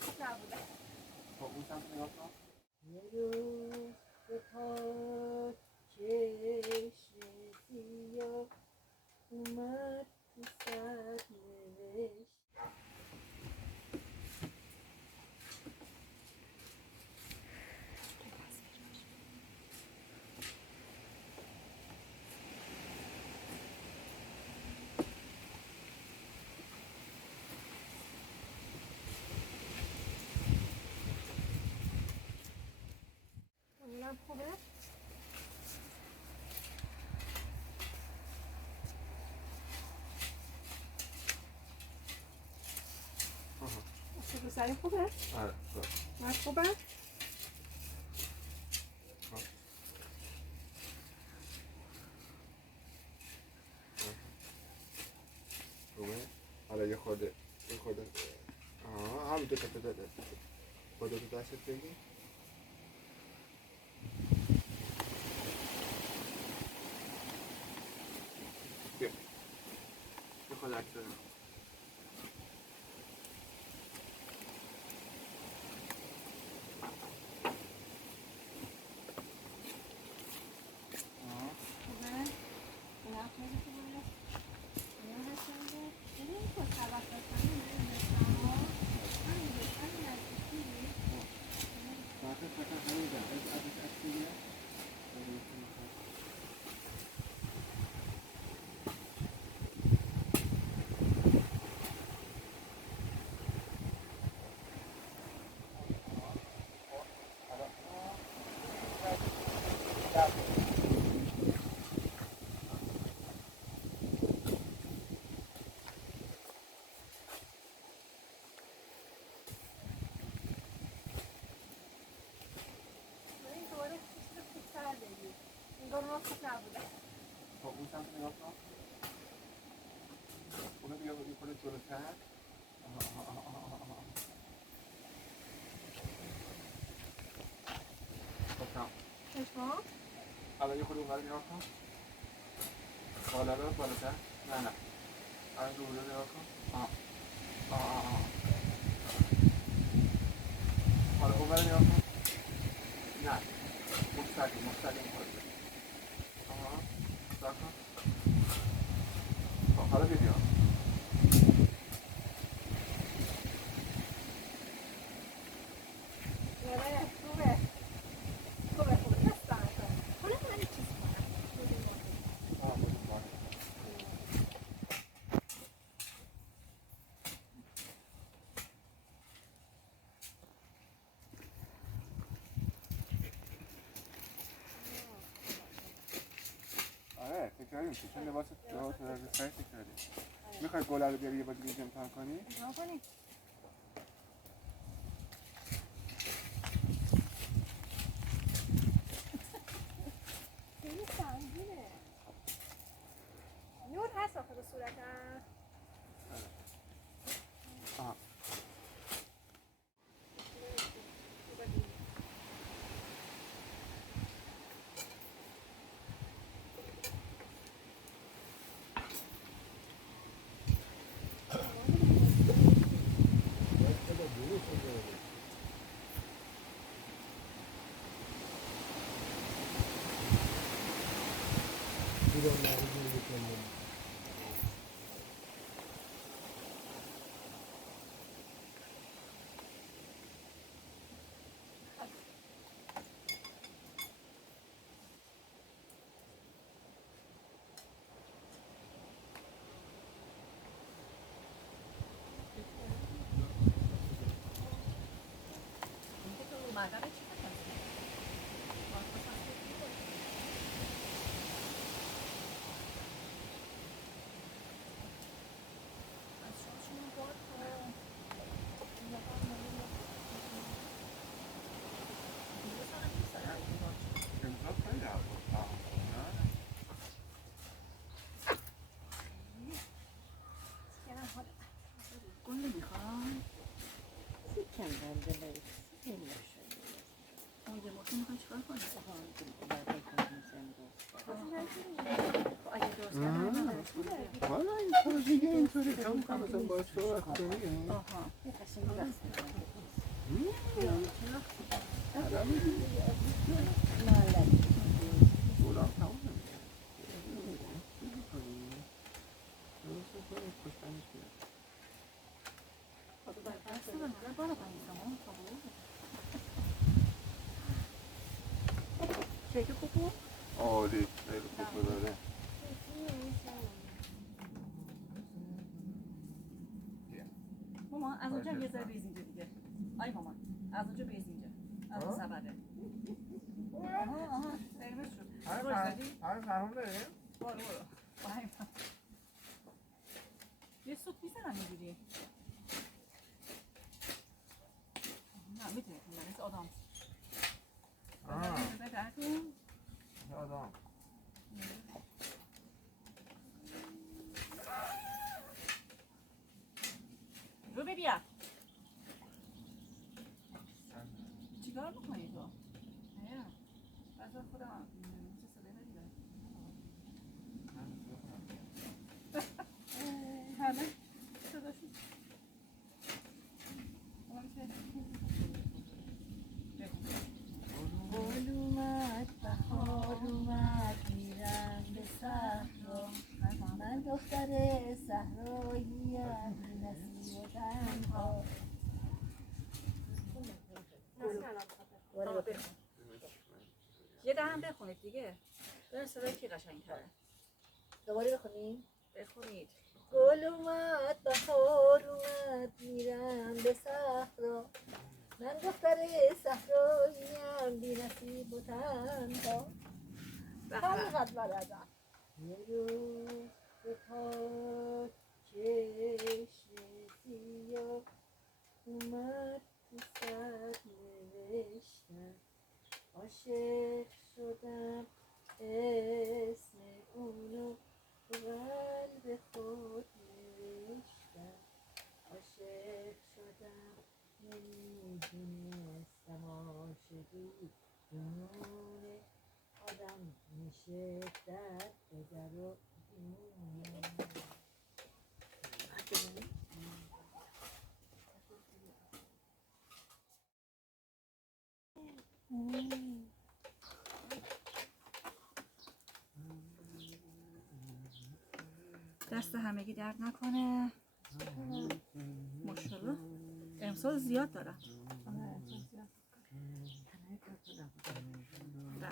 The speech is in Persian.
خوب نبوده. خب اون سمت نگاه کن. یه روز به پا چشم سیاه اومد تو سرنوشت. اونم خوبه؟ اصلا سری خوبه؟ آره خوب. من خوبه؟ خوبه؟ حالا یه خورده همین دو تا با دو تا دستت بگی. بیا یه خورده عکس بزن. خوب نبوده. خب اون سمت نگاه کن. اونو بیا یه خورده جلوتر. خب تمام. چشما؟ حالا یه خورده اونور نگاه کن. بالا رو بالاتر. نه حالا رو نگاه کن. حالا اونور نگاه کن. نه مستقیم خورده. ساکن. خب حالا بیا. تکراریم چون لباس رو سر تکراریم. میخوای گل رو بیاری یه بار دیگه امتحان کنی؟ امتحان کنی؟ خیلی سنگینه. نور هست آخه به صورتم؟ کردن دلش اونجا ممکن میخوای چیکار کنی؟ اگه درست کنم والا این پروژه اینطوری کم مثلا باید صحبت کنیم. یه قشنگی بسته گلاب تمام نمیشه. درست کنید کشتنش بیاد. کیک کوکو عالی خیلی خوب داره. مامان از اونجا یه ذره ریز اینجا دیگه. آی مامان از اونجا ریز اینجا. از اون سبده. آها قرمز شد. همه فرهم داریم؟ برو. یه سوت میزنم اینجوری. نه میتونید مثل آدم. آدم. رو بیا. چیکار میکنی تو؟ نه. بذار خودم چه صدایی ندیدم. همه صداشون. گل اومد بهار اومد میرم به صحرا من دختر صحراییم نسیم و تنها یه دهم بخونید دیگه. برای صدای کی قشنگ‌تره. دوباره بخونیم؟ بخونید. گل اومد بهار اومد میرم به صحرا من دختر صحراییم بی نصیب و تنها همینقدر بلدم یه روز به پاک چشم سیاه اومد تو سر نوشتم عاشق شدم اسم اونو تو قلب خود نوشتم عاشق شدم نمیدونستم عاشقی جنون آدم میشه در در و دیونه دست همگی درد نکنه. ماشاءالله امسال زیاد دارم. به به.